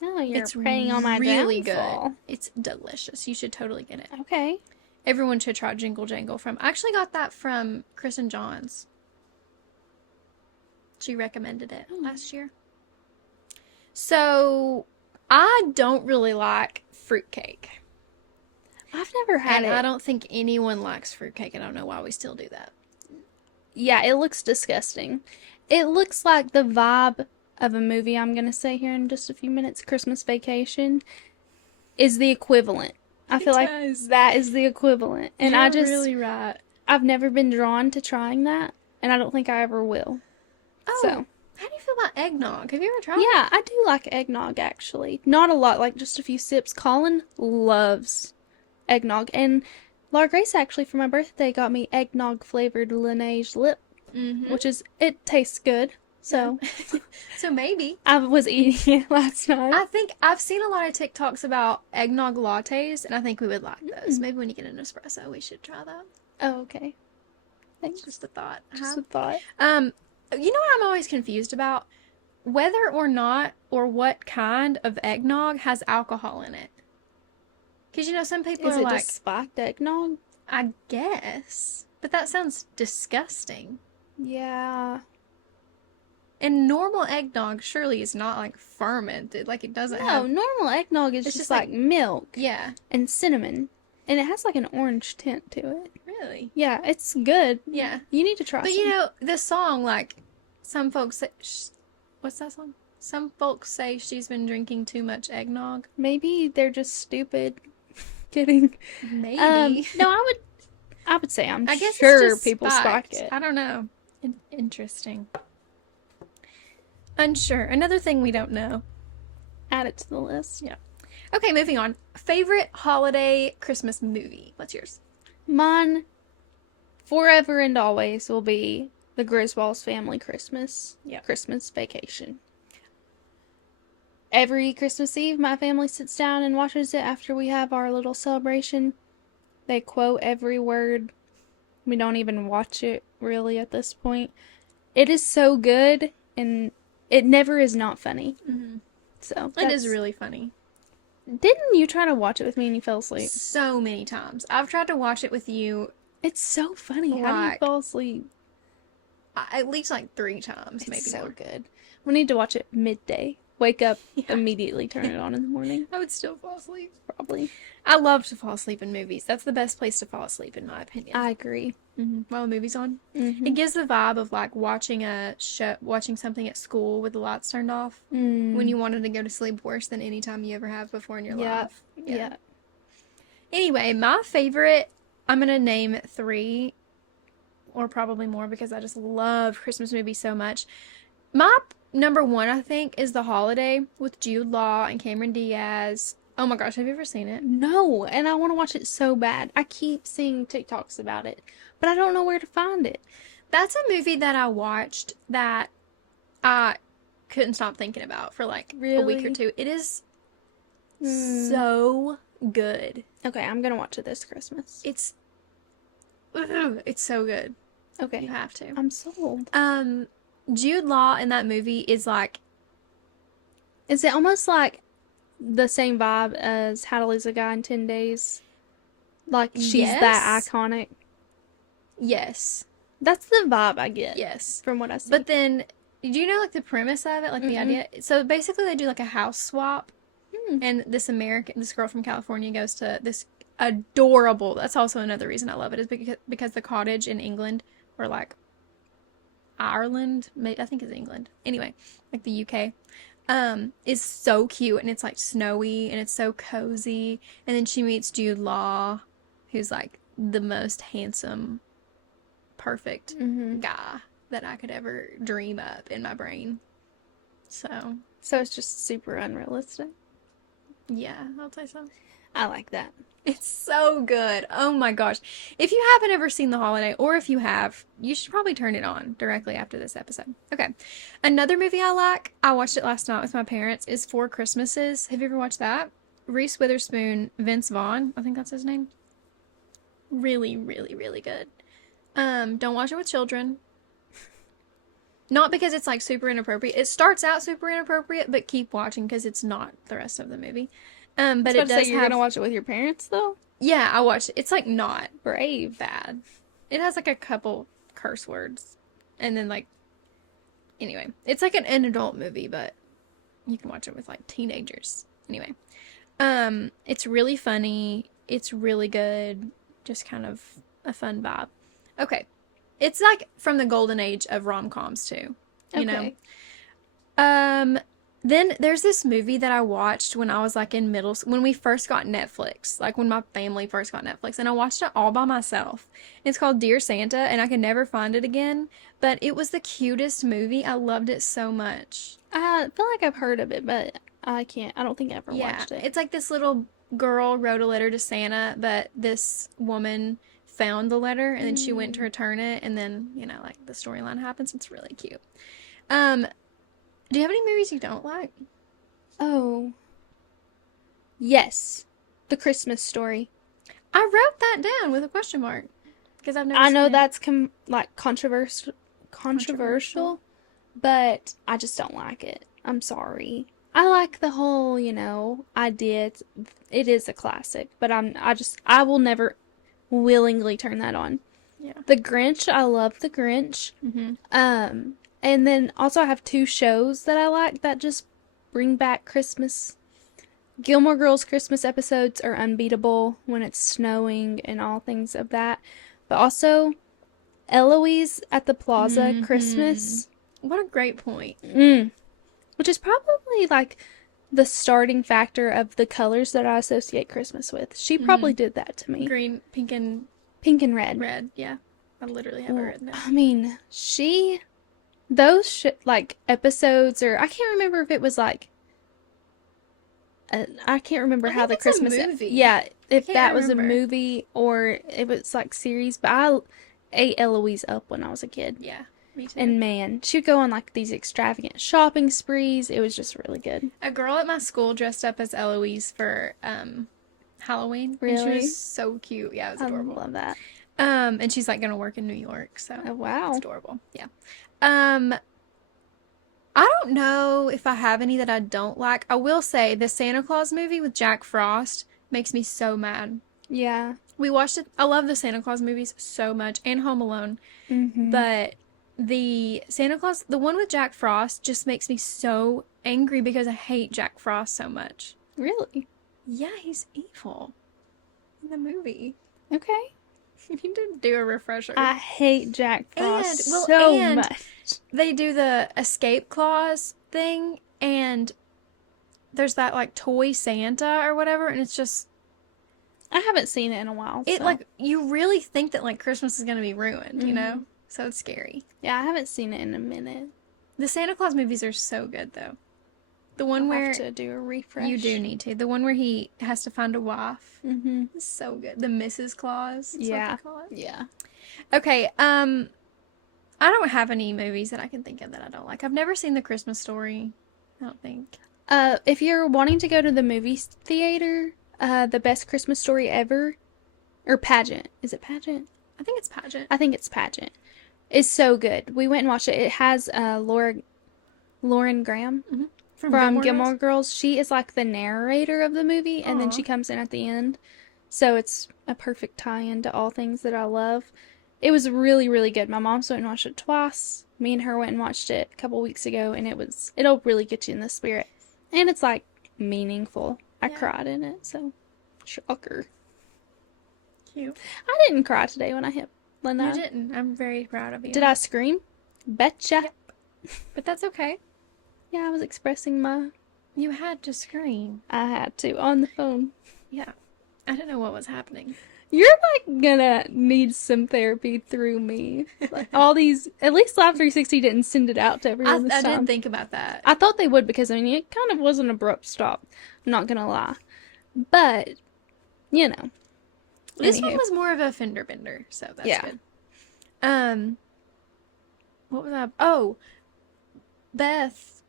No, you're it's preying on my really downfall. good. It's delicious. You should totally get it. Okay. Everyone should try Jingle Jangle from. I actually got that from Chris and John's. She recommended it last year. So, I don't really like fruitcake. I've never had And it. I don't think anyone likes fruitcake. I don't know why we still do that. Yeah, it looks disgusting. It looks like the vibe of a movie I'm going to say here in just a few minutes, Christmas Vacation, is the equivalent. I feel like that is the equivalent. And You're really right. I've never been drawn to trying that, and I don't think I ever will. Oh, So, how do you feel about eggnog? Have you ever tried it? yeah, I do like eggnog, actually. Not a lot, like just a few sips. Colin loves eggnog, and Laura Grace actually for my birthday got me eggnog flavored Laneige lip, which is, it tastes good. So, So maybe. I was eating it last night. I think I've seen a lot of TikToks about eggnog lattes, and I think we would like those. Maybe when you get an espresso, we should try that. Oh, okay. Thanks. Just a thought. Just a thought. You know what I'm always confused about? Whether or not, or what kind of eggnog has alcohol in it. Because, you know, some people Is are it like, just spiked eggnog? I guess. But that sounds disgusting. Yeah. And normal eggnog surely is not, like, fermented. Like, it doesn't have... No, normal eggnog is It's just just like milk Yeah. and cinnamon. And it has like an orange tint to it. Really? Yeah, it's good. Yeah. You need to try But, some. you know, the song, like, some folks say... What's that song? Some folks say she's been drinking too much eggnog. Maybe they're just stupid. Kidding. Maybe. No, I would say I'm I guess sure it's just people spiked. spike it. I don't know. Interesting. Unsure. Another thing we don't know. Add it to the list. Yeah. Okay, moving on. Favorite holiday Christmas movie? What's yours? Mine, forever and always, will be the Griswolds Family Christmas. Yeah. Christmas Vacation. Every Christmas Eve, my family sits down and watches it after we have our little celebration. They quote every word. We don't even watch it, really, at this point. It is so good, and it never is not funny. So It is really funny. Didn't you try to watch it with me and you fell asleep? So many times. I've tried to watch it with you It's so funny. How do you Like- fall asleep? at least like 3 times, maybe It's so more. good. We need to watch it midday wake up, Yeah. immediately turn it on in the morning. I would still fall asleep. Probably. I love to fall asleep in movies. That's the best place to fall asleep, in my opinion. I agree. While the movie's on. Mm-hmm. It gives the vibe of like watching watching something at school with the lights turned off when you wanted to go to sleep worse than any time you ever have before in your life. Yeah. Anyway, my favorite, I'm going to name 3 or probably more because I just love Christmas movies so much. My number 1, I think, is The Holiday with Jude Law and Cameron Diaz. Oh my gosh, have you ever seen it? No, and I want to watch it so bad. I keep seeing TikToks about it, but I don't know where to find it. That's a movie that I watched that I couldn't stop thinking about for like a week or two. It is so good. Okay, I'm gonna watch it this Christmas. It's so good. Okay. You have to. I'm sold. Jude Law in that movie is like... Is it almost like the same vibe as How to Lose a Guy in 10 Days? Like, she's that iconic? Yes. That's the vibe I get. Yes. From what I see. But then, do you know, like, the premise of it? Like, the idea? So, basically, they do, like, a house swap. And this girl from California goes to this adorable... That's also another reason I love it, is because the cottage in England, or, like, Ireland, I think it's England. Anyway, like the UK, is so cute, and it's like snowy, and it's so cozy. And then she meets Jude Law, who's like the most handsome, perfect guy that I could ever dream up in my brain. So it's just super unrealistic. Yeah, I'll say so. I like that. It's so good. Oh my gosh. If you haven't ever seen The Holiday, or if you have, you should probably turn it on directly after this episode. Okay. Another movie I like, I watched it last night with my parents, is Four Christmases. Have you ever watched that? Reese Witherspoon, Vince Vaughn, I think that's his name. Really, really, really good. Don't watch it with children. Not because it's like super inappropriate. It starts out super inappropriate, but keep watching because it's not the rest of the movie. But it does you're gonna watch it with your parents though? Yeah, I watched it. It's like not brave bad. It has like a couple curse words. And then like, anyway, it's like an adult movie, but you can watch it with like teenagers. Anyway, it's really funny. It's really good. Just kind of a fun vibe. Okay. It's like from the golden age of rom-coms too, you know? Then there's this movie that I watched when I was like in middle school, when we first got Netflix, like when my family first got Netflix, and I watched it all by myself. It's called Dear Santa, and I can never find it again, but it was the cutest movie. I loved it so much. I feel like I've heard of it, but I don't think I ever watched it. It's like this little girl wrote a letter to Santa, but this woman found the letter, and then she went to return it, and then, you know, like the storyline happens. It's really cute. Do you have any movies you don't like? Oh. Yes. The Christmas Story. I wrote that down with a question mark. Because I've never I seen know it. that's controversial, but I just don't like it. I'm sorry. I like the whole, you know, idea. It is a classic, but I will never willingly turn that on. Yeah. The Grinch, I love The Grinch. And then also I have 2 shows that I like that just bring back Christmas. Gilmore Girls Christmas episodes are unbeatable when it's snowing and all things of that. But also, Eloise at the Plaza Christmas. What a great point. Which is probably like the starting factor of the colors that I associate Christmas with. She probably did that to me. Green, pink, and red. Red, yeah. I literally have it written down. I mean, those like episodes, or I can't remember if it was like I can't remember how the Christmas movie. Yeah, if that was a movie or if it's like series, but I ate Eloise up when I was a kid. Yeah, me too. And man, she'd go on like these extravagant shopping sprees. It was just really good. A girl at my school dressed up as Eloise for Halloween. Really? And she was so cute. Yeah, it was adorable. I love that. And she's like gonna work in New York, so oh wow, it's adorable. Yeah. I don't know if I have any that I don't like. I will say the Santa Claus movie with Jack Frost makes me so mad. Yeah. We watched it. I love the Santa Claus movies so much, and Home Alone. But the Santa Claus, the one with Jack Frost, just makes me so angry because I hate Jack Frost so much. Really? Yeah, he's evil in the movie. Okay. You need to do a refresher. I hate Jack Frost And so much. they do the escape clause thing, and there's that like toy Santa or whatever, and it's just I haven't seen it in a while. it So. like you really think that like Christmas is gonna be ruined, you know? So it's scary. Yeah, I haven't seen it in a minute. The Santa Claus movies are so good though. The one I'll where have to do a refresh. you do need to. The one where he has to find a wife. Mm-hmm. It's so good. The Mrs. Claus. Is Yeah. what they call it. Yeah. Okay. I don't have any movies that I can think of that I don't like. I've never seen The Christmas Story. I don't think. If you're wanting to go to the movie theater, the best Christmas story ever, or pageant. Is it pageant? I think it's Pageant. I think it's pageant. It's so good. We went and watched it. It has Lauren Graham from Gilmore Girls. She is like the narrator of the movie, and then she comes in at the end. So it's a perfect tie-in to all things that I love. It was really, really good. My mom went and watched it twice. Me and her went and watched it a couple weeks ago, and it'll really get you in the spirit. And it's like meaningful. I cried in it, so shocker. Cute. I didn't cry today when I hit Lena. You didn't. I'm very proud of you. Did I scream? Betcha. Yep. But that's okay. Yeah, I was expressing my... You had to scream. I had to, on the phone. Yeah. I didn't know what was happening. You're, like, gonna need some therapy through me. Like, all these... At least Live 360 didn't send it out to everyone this time. I did think about that. I thought they would because, I mean, it kind of was an abrupt stop. I'm not gonna lie. But, you know. This one was more of a fender bender, so that's good. What was that? Oh, Beth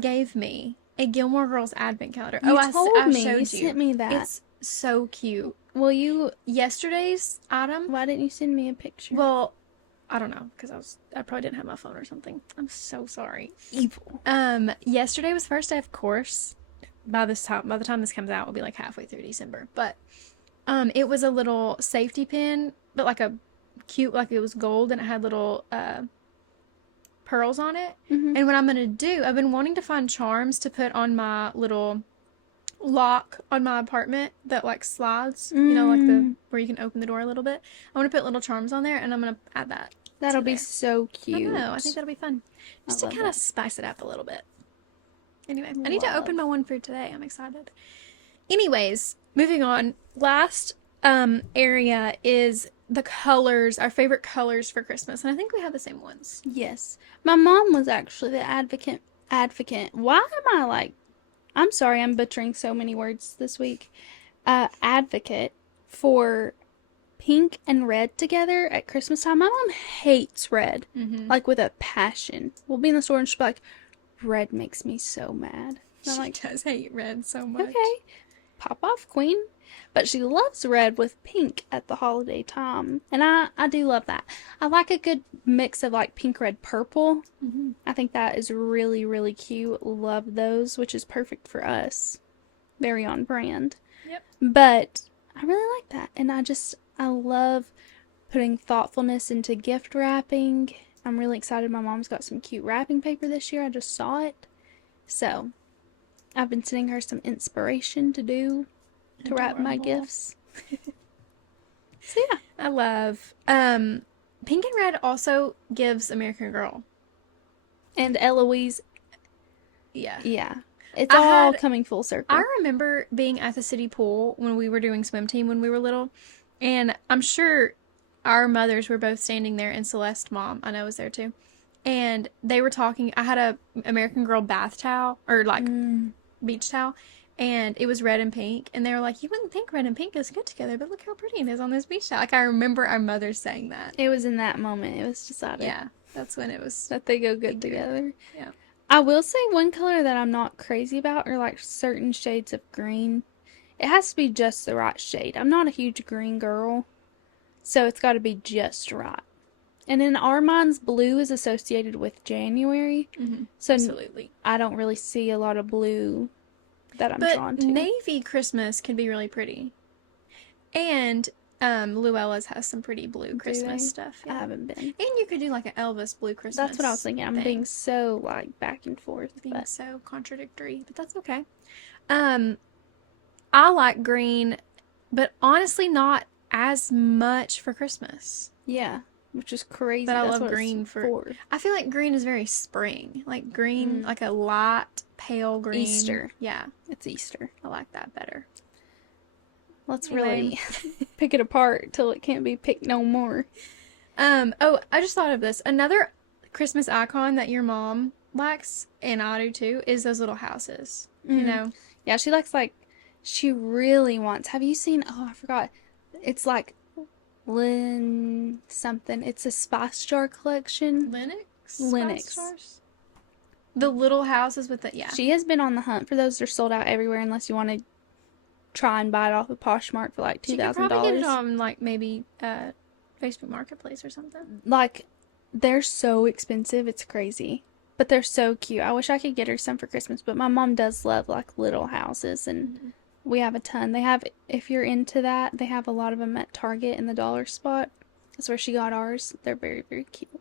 gave me a Gilmore Girls advent calendar. You told me. showed You sent me that. It's so cute. Will you... Yesterday's item. Why didn't you send me a picture? Well, I don't know, because I probably didn't have my phone or something. I'm so sorry. Evil. Yesterday was first day of course. By the time this comes out, we'll be like halfway through December. But it was a little safety pin, but like a cute, like it was gold, and it had little pearls on it. And what I'm gonna do, I've been wanting to find charms to put on my little lock on my apartment that like slides, you know, like the where you can open the door a little bit. I want to put little charms on there, and I'm gonna add that. That'll be so cute. I know. I think that'll be fun, just to kind of spice it up a little bit. Anyway, I need to open my one for today. I'm excited. Anyways, moving on. Last area is the colors, our favorite colors for Christmas, and I think we have the same ones. Yes. My mom was actually the advocate. Why am I like... I'm sorry, I'm butchering so many words this week. Advocate for pink and red together at Christmas time. My mom hates red. Like with a passion. We'll be in the store and she'll be like, red makes me so mad. She does hate red so much. Okay. Pop off, queen. But she loves red with pink at the holiday time. And I do love that. I like a good mix of like pink, red, purple. I think that is really, really cute. Love those, which is perfect for us. Very on brand. Yep. But I really like that. And I love putting thoughtfulness into gift wrapping. I'm really excited. My mom's got some cute wrapping paper this year. I just saw it. So I've been sending her some inspiration to wrap my gifts. So yeah. I love pink and red also gives American Girl. And Eloise. Yeah. Yeah. It's all coming full circle. I remember being at the city pool when we were doing swim team when we were little, and I'm sure our mothers were both standing there, and Celeste's mom, I know, was there too. And they were talking. I had a American Girl bath towel, or like beach towel, and it was red and pink. And they were like, you wouldn't think red and pink is good together, but look how pretty it is on this beach towel. Like, I remember our mothers saying that. It was in that moment. It was decided. Yeah, that's when it was. That they go good together. Yeah. I will say one color that I'm not crazy about are like certain shades of green. It has to be just the right shade. I'm not a huge green girl, so it's got to be just right. And in our minds, blue is associated with January, so Absolutely. I don't really see a lot of blue that I'm drawn to. Navy Christmas can be really pretty. And Luella's has some pretty blue Christmas they? stuff. I haven't been. And you could do like an Elvis blue Christmas. That's what I was thinking. I'm being so like back and forth. Being so contradictory, but that's okay. I like green, but honestly not as much for Christmas. Yeah, which is crazy. But I That's love green for. I feel like green is very spring. Like green, like a light, pale green. Easter. Yeah. It's Easter. I like that better. Let's really pick it apart till it can't be picked no more. Oh, I just thought of this. Another Christmas icon that your mom likes, and I do too, is those little houses. You know? Yeah, she likes she really wants. Have you seen, I forgot. It's like Lynn something. It's a Spice Jar collection. Linux. The little houses with the, yeah. She has been on the hunt for those. They're sold out everywhere unless you want to try and buy it off of Poshmark for like $2,000. She could probably get it on like maybe Facebook Marketplace or something. Like, they're so expensive. It's crazy. But they're so cute. I wish I could get her some for Christmas, but my mom does love like little houses, and we have a ton. They have, if you're into that, they have a lot of them at Target in the dollar spot. That's where she got ours. They're very, very cute.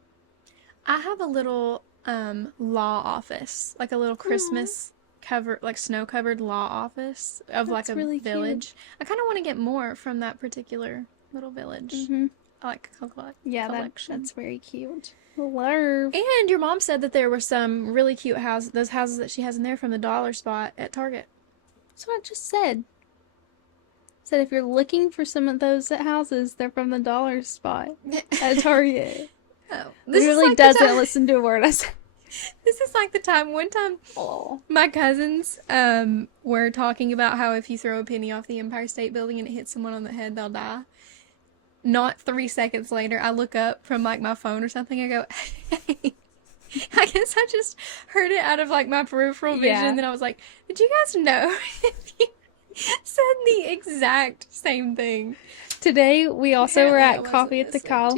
I have a little law office, like a little Christmas cover, like snow covered law office of like a really village. Cute. I kind of want to get more from that particular little village. I like collection. Yeah, that's very cute. Love. And your mom said that there were some really cute houses, those houses that she has in there from the dollar spot at Target. That's what I just said. Said if you're looking for some of those houses, they're from the dollar spot at Target. Oh, this really like doesn't listen to a word I say. This is like the time, one time, my cousins were talking about how if you throw a penny off the Empire State Building and it hits someone on the head, they'll die. Not 3 seconds later, I look up from like my phone or something. I go, hey. I guess I just heard it out of like my peripheral vision. Yeah. And then I was like, did you guys know if you said the exact same thing? Today, we also were at Coffee at the Cow.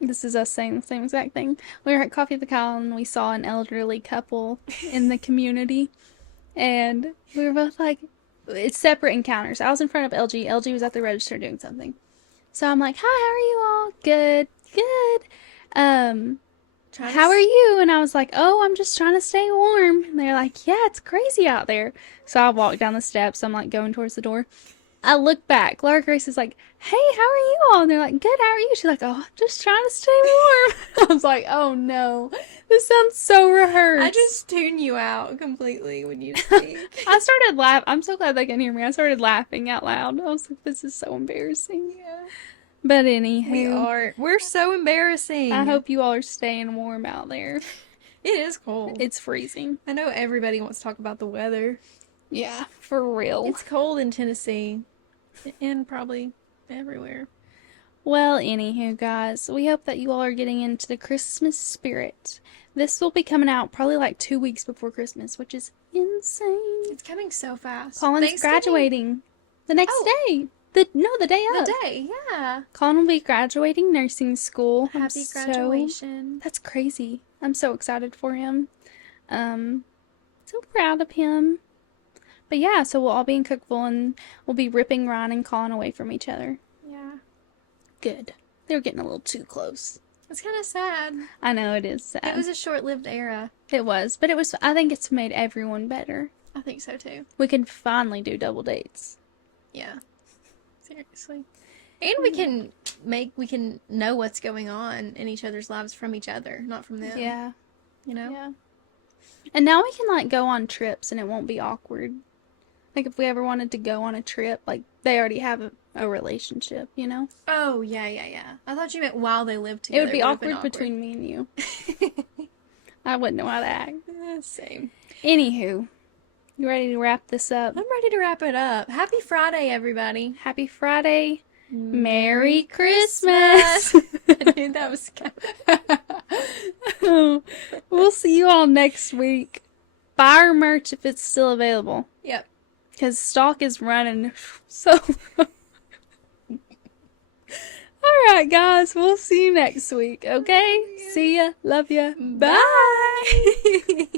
This is us saying the same exact thing. We were at Coffee at the Cow and we saw an elderly couple in the community. And we were both like, it's separate encounters. I was in front of LG. LG was at the register doing something. So I'm like, hi, how are you all? Good, good. How are you? And I was like, oh, I'm just trying to stay warm. And they're like, yeah, it's crazy out there. So I walked down the steps. I'm like going towards the door. I look back. Laura Grace is like, hey, how are you all? And they're like, good, how are you? She's like, oh, I'm just trying to stay warm. I was like, oh no, this sounds so rehearsed. I just tune you out completely when you speak. I started laughing. I'm so glad they can hear me. I started laughing out loud. I was like, this is so embarrassing. Yeah. But anywho. We're so embarrassing. I hope you all are staying warm out there. It is cold. It's freezing. I know everybody wants to talk about the weather. Yeah, for real. It's cold in Tennessee. And probably everywhere. Well, anywho, guys, we hope that you all are getting into the Christmas spirit. This will be coming out probably like 2 weeks before Christmas, which is insane. It's coming so fast. Colin's graduating the next day. The day of. The day, yeah. Colin will be graduating nursing school. Happy graduation. That's crazy. I'm so excited for him. So proud of him. But yeah, so we'll all be in Cookville and we'll be ripping Ryan and Colin away from each other. Yeah. Good. They were getting a little too close. It's kind of sad. I know, it is sad. It was a short-lived era. It was, but I think it's made everyone better. I think so too. We can finally do double dates. Yeah. Seriously. And we can know what's going on in each other's lives from each other, not from them. Yeah. You know? Yeah. And now we can like go on trips and it won't be awkward. Like, if we ever wanted to go on a trip, like, they already have a relationship, you know? Oh, yeah. I thought you meant while they lived together. It would be awkward between me and you. I wouldn't know how to act. Same. Anywho, you ready to wrap this up? I'm ready to wrap it up. Happy Friday, everybody. Happy Friday. Merry Christmas. I knew that was coming. We'll see you all next week. Buy our merch if it's still available. Yep. Because stock is running. So. Alright, guys. We'll see you next week. Okay? See ya. Love ya. Bye.